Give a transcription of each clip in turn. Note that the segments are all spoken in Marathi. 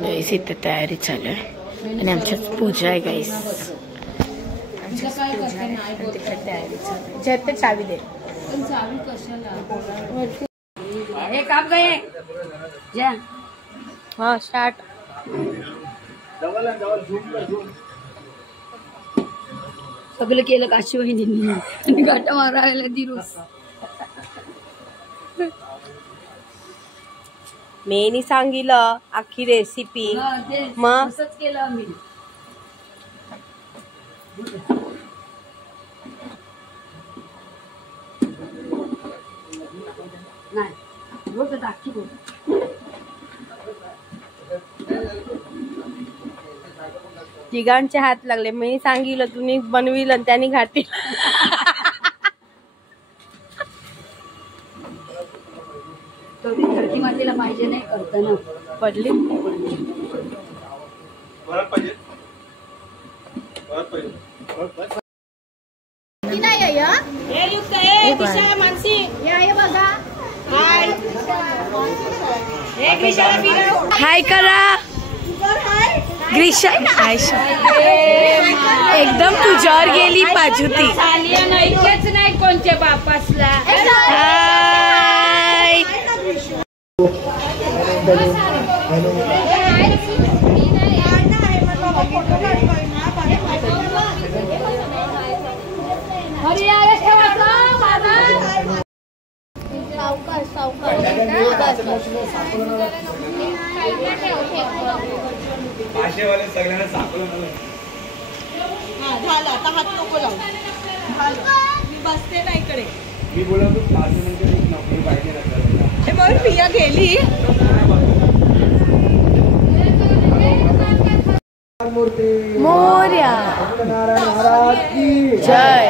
गाईस इथे तयारी चालू आहे आणि आमच्यात पूजा आहे गाईस. तिकडे तयारी चालू आहे. ज्यात चावी दे. चावी कशाला? एक आप गए जा. हाँ स्टार्ट. सगळं केलं काशी वहिनी आणि गाठा मारायला दिरोस. मेनी सांगितलं आखी रेसिपी मग असंच केलं आम्ही. नाही रोज दाखी बोल. तिघांचे हात लागले. मी सांगितलं तुम्ही बनविलं त्यांनी घाटी. धरती मातेला पाहिजे नाही करताना पडली. हाय करा ग्रीषा. एकदम तुझ्यावर गेली पाजुती. नाही कोणच्या बापासला. हाय भाषेवाले सगळ्यांना सापडलं. झालं आता हात नको लावू. मी बसते ना इकडे. मी बोलतो 5 मिनिटं नोकरी पाहिजे. बरं पिया गेली. मोरया महाराज की जय.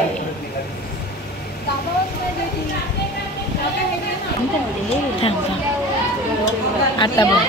आता बघ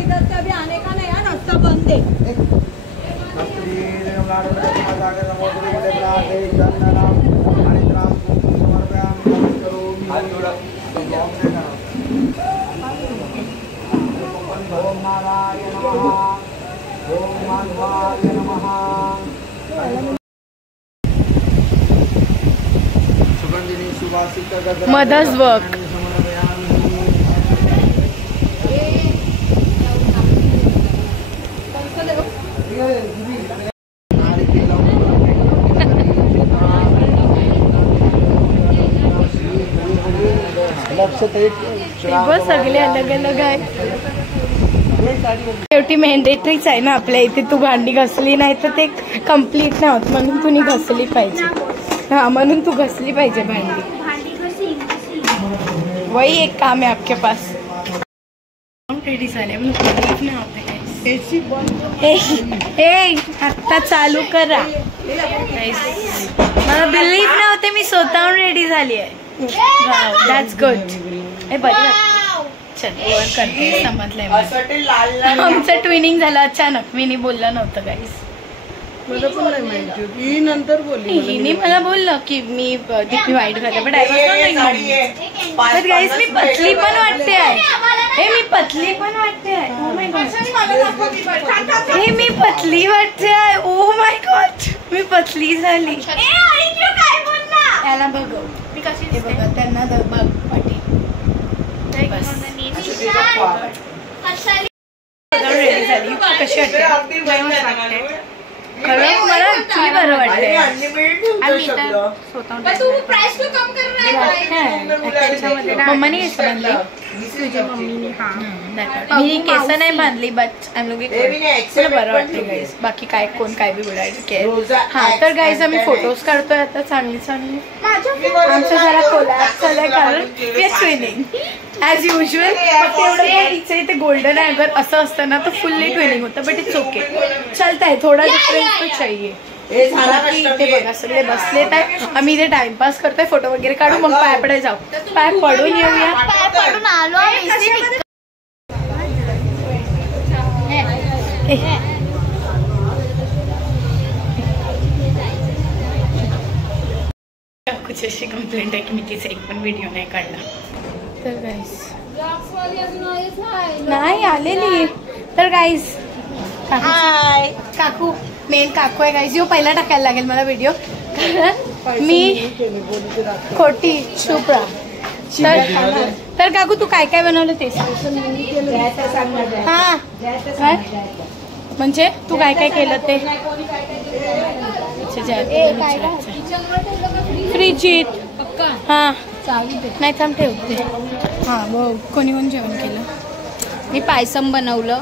इधर से अभी आने का नहीं है. रास्ता बंद है. Mother's work. बस सगळे अलग अलग आहे. शेवटी मेंडेटरीच आहे ना आपल्या इथे. तू भांडी घसली नाही तर ते कम्प्लीट नाही होत. म्हणून तुम्ही घसली पाहिजे. हा म्हणून तू घसली पाहिजे भांडी. वही एक काम है आपके पास. रेडी झाले. आता चालू करा. मला बिलीव्ह नव्हते. मी स्वतःहून रेडी झाली आहे. That's good. हे बरी चल ओव्हर करते. समजलंय. आमचं ट्विनिंग झालं अचानक. मी बोललं नव्हतं गाईस. मला पण नाही माहिती होती. ही नंतर बोलली. हिने मला बोललं की मी दीपी वाईट झाले. बट बट गाईस मी पतली पण वाटते आहे. हे मी पतली पण वाटते आहे. Oh my God. हे मी पतली वाटते आहे. ओ माय गॉड मी पतली झाली. त्याला बघ. हे बघा त्यांना बघ पाठी. रेडी झाली. कशी वाटते? खरं मला ऍक्च्युली बरं वाटतंय. आय मी तर स्वतःहून मम्माने केस बांधली, मी केस नाही बांधली, बट आय एम लुकिंग मला बरं वाटतं गाईज. बाकी काय कोण काय बी बोलायचं. हा तर गाईज आम्ही फोटोज काढतोय आता चांगली चांगली. आमचं जरा कोलॅप झालंय कारण we are twinning as usual. फक्त एवढं काय तिचं इथे गोल्डन आहे, अगर असं असतं ना तर फुल्ली ट्विनिंग होतं, बट इट्स ओके, चलताय. थोडा डिफरन्स तो चाहिए. इथे बघा सगळे बसलेत आहे, आम्ही इथे टाइमपास करतोय, फोटो वगैरे काढू, मग पायाकडे जाऊ, पाय पडून येऊया. पाय पडून आलो कुछ अशी कंप्लेंट आहे की मी तिचा एक पण व्हिडिओ नाही काढला. तर गाईस नाही आलेली. तर गाईस हाय काकू, मेन काकू आहे गाईस. यो पहिला टाकायला लागेल मला व्हिडिओ, कारण मी खोटी शुभ्रा. तर काकू तू काय काय बनवलं ते हा काय म्हणजे तू काय काय केलं ते फ्रीजीत. हा नाही थांब ठेवते. हा बघ कोणी कोण जेवण केलं. मी पायसम बनवलं,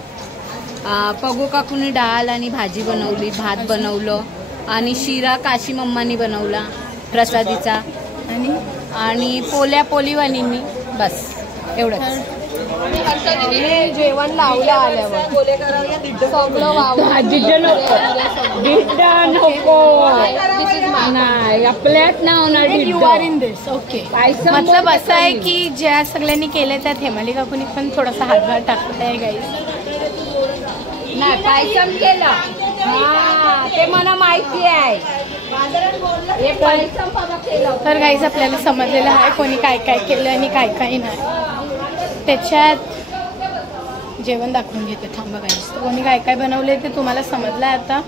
पगो काकूने डाळ आणि भाजी बनवली, भात बनवलं आणि शिरा काशी मम्मानी बनवला प्रसादीचा, आणि पोल्या पोलीवानींनी. बस एवढंच. जेवण लावलं आल्यावर सगळं नाही आपल्यात ना होणार. You are in this okay. मतलब असं आहे की ज्या सगळ्यांनी केलं त्यात हेमाली काकूनी पण थोडासा हातभार टाकला आहे गाईस. नाही पायसम केलं, हा ते मला माहिती आहे. तर गाईज आपल्याला समजलेलं आहे कोणी काय काय केलं आणि काय काय नाही. त्याच्यात जेवण दाखवून घेते थांबा गाईज. तर कोणी काय काय बनवले ते तुम्हाला समजलं आहे आता.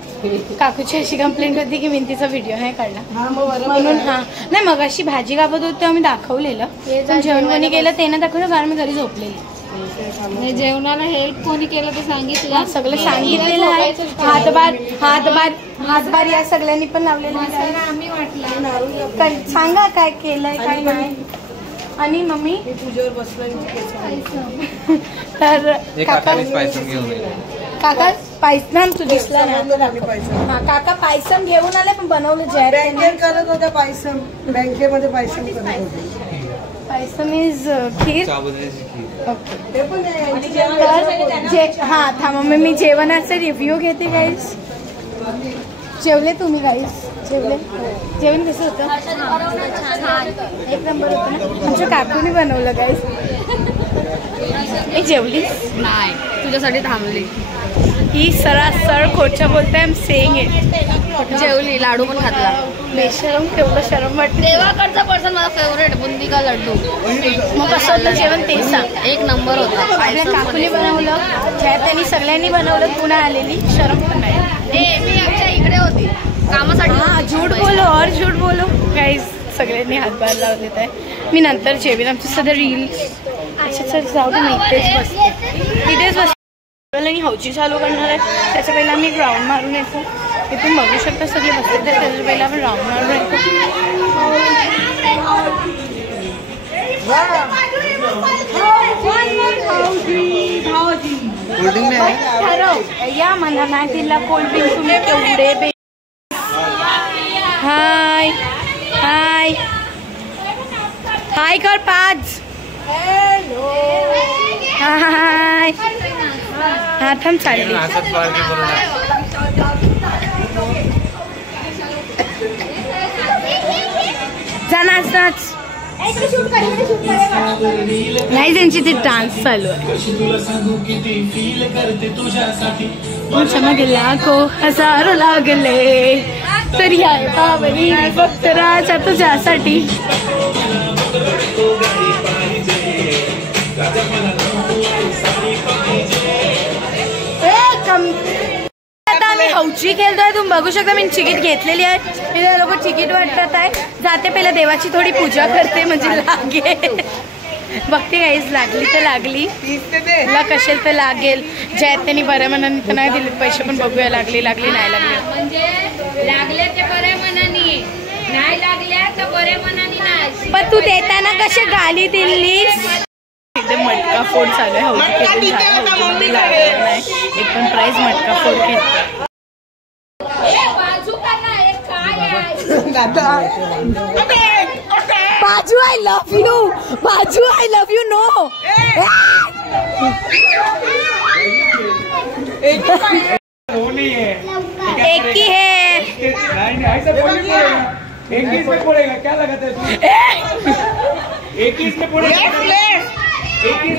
काकूची अशी कंप्लेंट होती की मिंतीचा व्हिडिओ नाही काढला म्हणून. हा नाही मग अशी भाजी कापत होती आम्ही दाखवलेलं, पण जेवण कोणी केलं ते नाही दाखवलं कारण मी घरी झोपलेली. जेवणाला हेल्प कोणी केलं ते सांगितलं, सगळं सांगितलेलं आहे. हातभार या सगळ्यांनी पण लावलेलं आहे. आम्ही वाटलं सांगा काय केलंय काय नाही. आणि मम्मी तुझ्यावर बसला तर काका पायसम तू दिसला ना. काका पायसम घेऊन आले पण बनवलं जाहीर बँकेत करत होत्या पायसम, बँकेमध्ये पायसम करत होते. Payasam is kheer. ओके हा थांबा मी जेवणाचा रिव्ह्यू घेते गाईस. जेवले तुम्ही गाईस? जेवले? जेवण कसं होतं? एक नंबर होतं ना. आमच्या काकूने बनवलं गाईस. जेवलीस? नाही तुझ्यासाठी थांबली. ही सरासर खोटं बोलते. I am saying it. जेवली, लाडू पण खातला. बेशरम केवढं शरम वाटतं. देवाकडचा पर्सन माझा फेवरेट बुंदी का लड्डू. मग कसं होतं जेवण ते सांग. एक नंबर होता. आपल्या काकूने बनवलं, ज्या त्यांनी सगळ्यांनी बनवलं, पुन्हा आलेली शरम पण नाही. मी आमच्या इकडे होती कामासाठी. हा झूट बोलो और झूट बोलो गाईज. सगळ्यांनी हातभार लावलेत आहे. मी नंतर जेवेन. आमचं सध्या रील्स अच्छा जाऊ दे. मी इथेच बस आणि हौची चालू करणार आहे. त्याच्या पहिला मी ग्राउंड मारून येतो. इथून बघू शकता सगळे बसले. त्याच्या पहिला आपण राऊंड मारून येतो. ठरव या म्हणा नाही तिला कोल्ड्रिंक तुम्ही तेवढे. हाय हाय हाय कर 5. हाय हा थांब चालली. जा नाच नाच. नाही त्यांची ती डान्स चालू आहे. लाखो हजारो लागले तरी आहे पावनी फक्त राजा तुझ्यासाठी. आता आम्ही हौची खेळतोय. तुम्ही बघू शकता मी तिकीट घेतलेली आहे. मी लोक तिकीट वाटत आहे. जाते पहिला देवाची थोडी पूजा करते म्हणजे लागेल. बघते गाईज लागली तर लागली, ला कशेल तर लागेल. ज्या त्यांनी बऱ्या मनाने तर नाही दिले पैसे, पण बघूया लागली लागली नाही लागली. म्हणजे लागले ते बऱ्या मनाने नाही लागल्या तर बरे मनाने नाही. पण तू देताना कशी गाली दिलीस? इथे मटका फोड चालू आहे. हौदी लागलेला नाही. एक पण प्राइस मटका फोड घेतला. बाजू का नाही काय बाजू आय लव्ह यू. बाजू आय लव्ह यू. नो एक ही है. एक ही इसमें पड़ेगा. क्या लगाता है तू? एक ही इसमें पड़ेगा. एक ही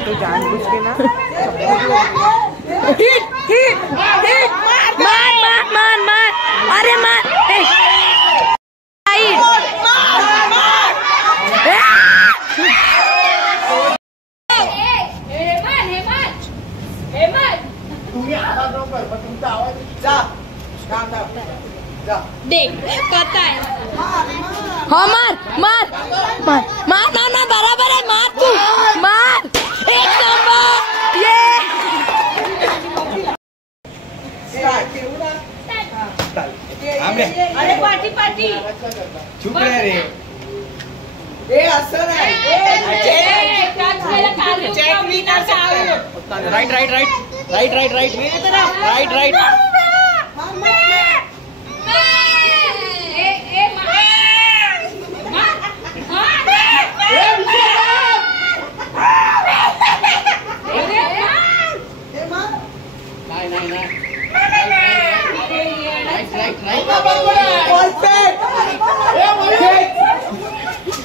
तो जानबूझ के ना मार मार मार मार. अरे मार. देख कथा आहे. हाँ मार मार मार मार मार मार. बराबर है. मार तू मार. एक नंबर. ये अरे पार्टी पार्टी. चुप रहे रे. Right right right right right right right right.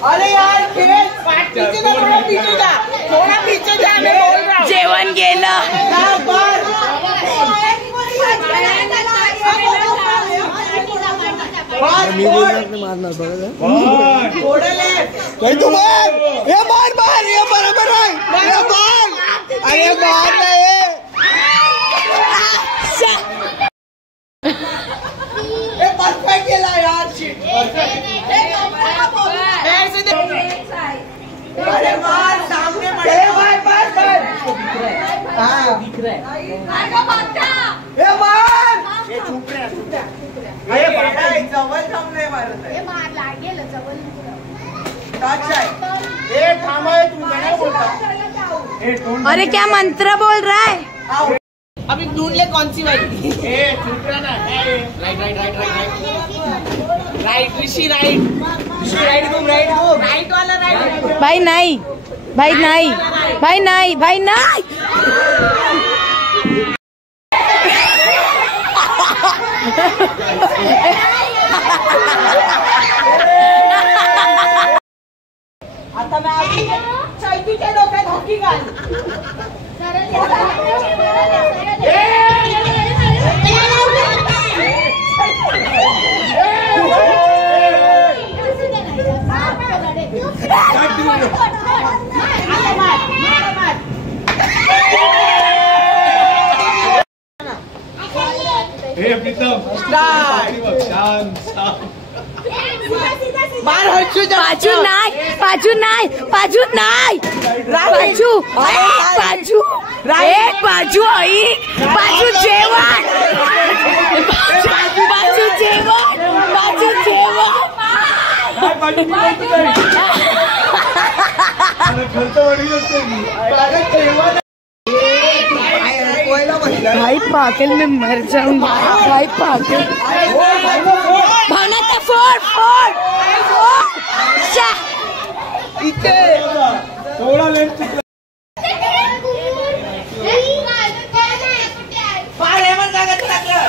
अरे यार पीछे जा. थोड़ा पीछे जा. मैं बोल रहा हूँ. जेवण गेलं. मी मारणार बघा. तू मार. ये मार मार. ये बरोबर आहे. ये मार. अरे मार नाही. परफेक्ट केला यार. अरे मार सामने जवळ थांबले मारत अरे क्या मंत्र बोल रहा है? अभी ढूंढ ले कौन सी वाली. Right right right right. Right Rishi right. Right घूम राइट वाला राइट. भाई नहीं. भाई नहीं. भाई नहीं. भाई नहीं. आता मैं चैतीच्या डोक्यात हॉकी घाल. बाजू नाही. बाजू नाही. बाजू नाही. बाजू बाजू. एक बाजू. ऐक. बाजू जेवण. बाजू जेवण. बाजू जेवण. भाई पागल में मर जाऊंगा. भाई पागल. भावना था. फोड़ फोड़ थोड़ा लेट. फार हेमंत कागद टाकलं.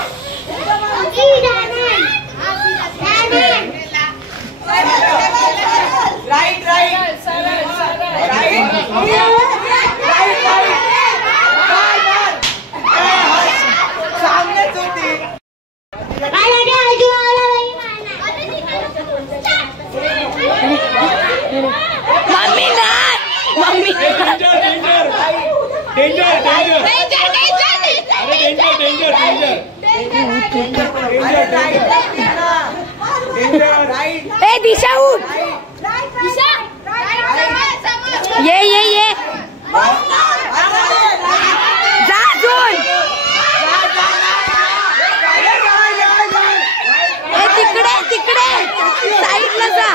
ए दिशा उठ. ये जा अजून. ए तिकडे साईडला जा.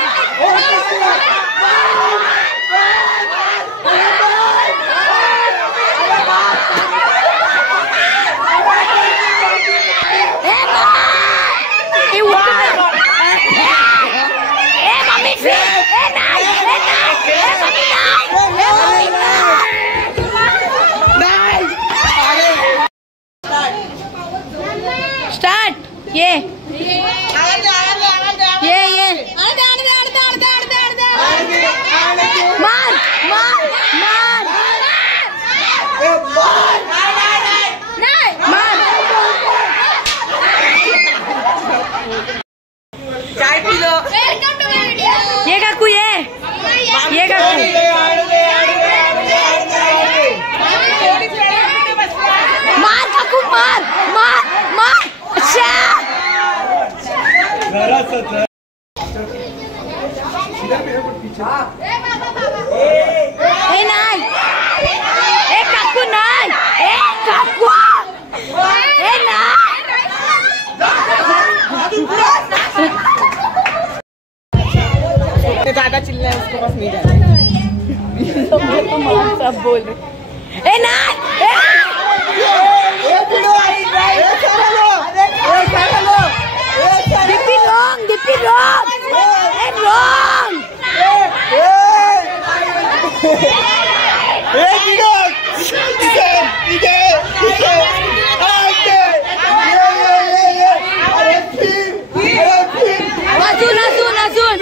स्टार्ट. ये मार चाय पी लो. ये काकू ये काकू. मार काकू मार. अच्छा. नाही. ए काकू नाही. ज्यादा चिल्लाए उसके पास नहीं जाना. सब बोल रहे. ए नाही. Dippy wrong. अजून.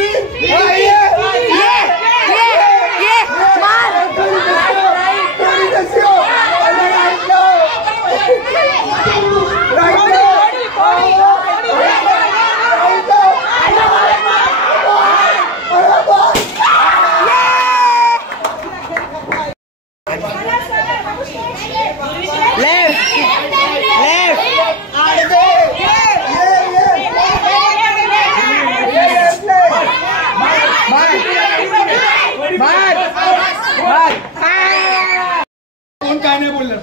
ये मार. कोण काय नाही बोललं.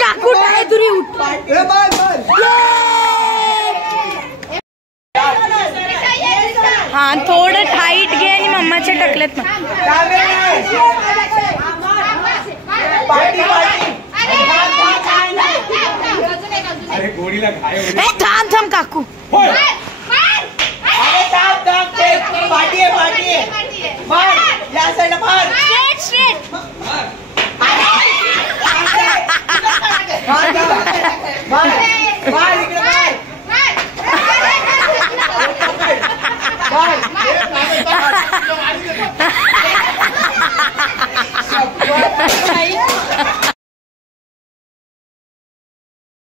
काकू नाही तुरी उठ. हा थोडं टाईट घे आणि मम्माच्या टकल्यात ना. अरे गोडीला घाय. थांब काकू. पार्टी आहे. मार या साईडला मार. स्ट्रेट. मार